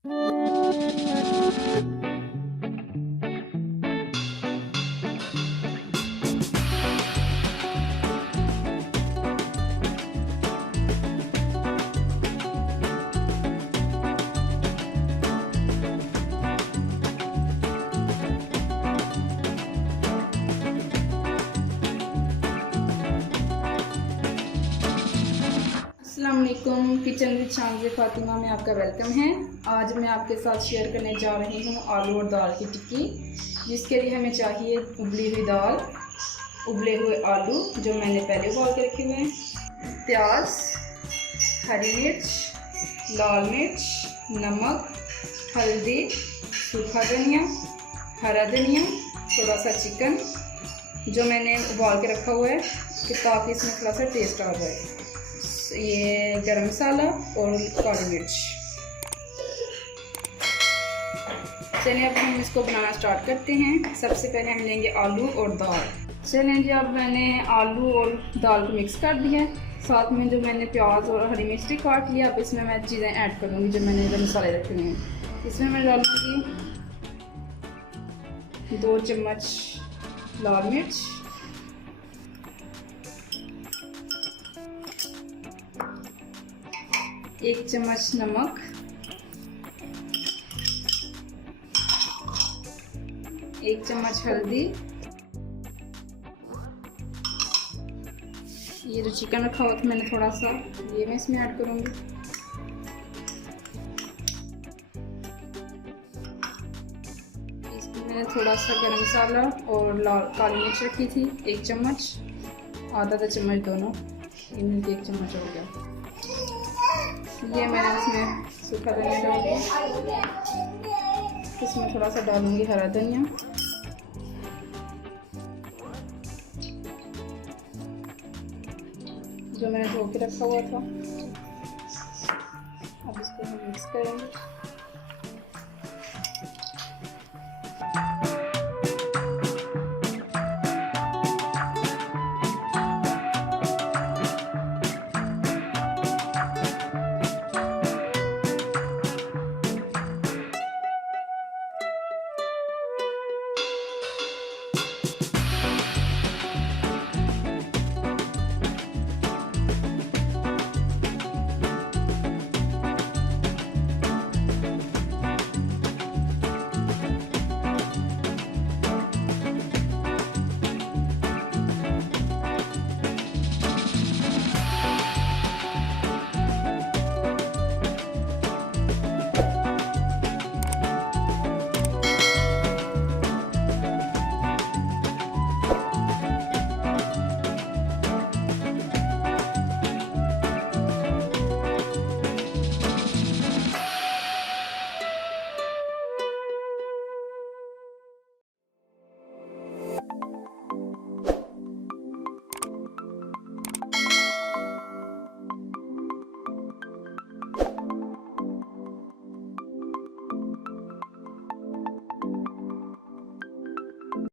अस्सलाम वालेकुम, kitchen with शांज़े Fatima में आपका वेलकम है। आज मैं आपके साथ शेयर करने जा रही हूँ आलू और दाल की टिक्की, जिसके लिए हमें चाहिए उबली हुई दाल, उबले हुए आलू जो मैंने पहले उबाल के रखे हुए हैं, प्याज, हरी मिर्च, लाल मिर्च, नमक, हल्दी, सूखा धनिया, हरा धनिया, थोड़ा सा चिकन जो मैंने उबाल के रखा हुआ है कि ताकि इसमें थोड़ा सा टेस्ट आ जाए, ये गरम मसाला और काली मिर्च। चलिए अब हम इसको बनाना स्टार्ट करते हैं। सबसे पहले हम लेंगे आलू और दाल। चलिए जी, अब मैंने आलू और दाल को मिक्स कर दिया है। साथ में जो मैंने प्याज और हरी मिर्च काट लिया, अब इसमें मैं चीज़ें ऐड करूँगी जो मैंने जो मसाले रखे हुए हैं। इसमें मैं डालूँगी 2 चम्मच लाल मिर्च, 1 चम्मच नमक, 1 चम्मच हल्दी, ये जो चिकन रखा हुआ था मैंने थोड़ा सा, ये मैं इसमें ऐड करूँगी। इसमें मैंने थोड़ा सा गरम मसाला और काली मिर्च रखी थी, 1 चम्मच, आधा चम्मच दोनों, ये मिलकर 1 चम्मच हो गया। ये मैंने इसमें सूखा धनिया डाल दिया, इसमें थोड़ा सा डालूंगी हरा धनिया, जो मैंने धो के रखा हुआ था। अब इसको हम मिक्स करेंगे।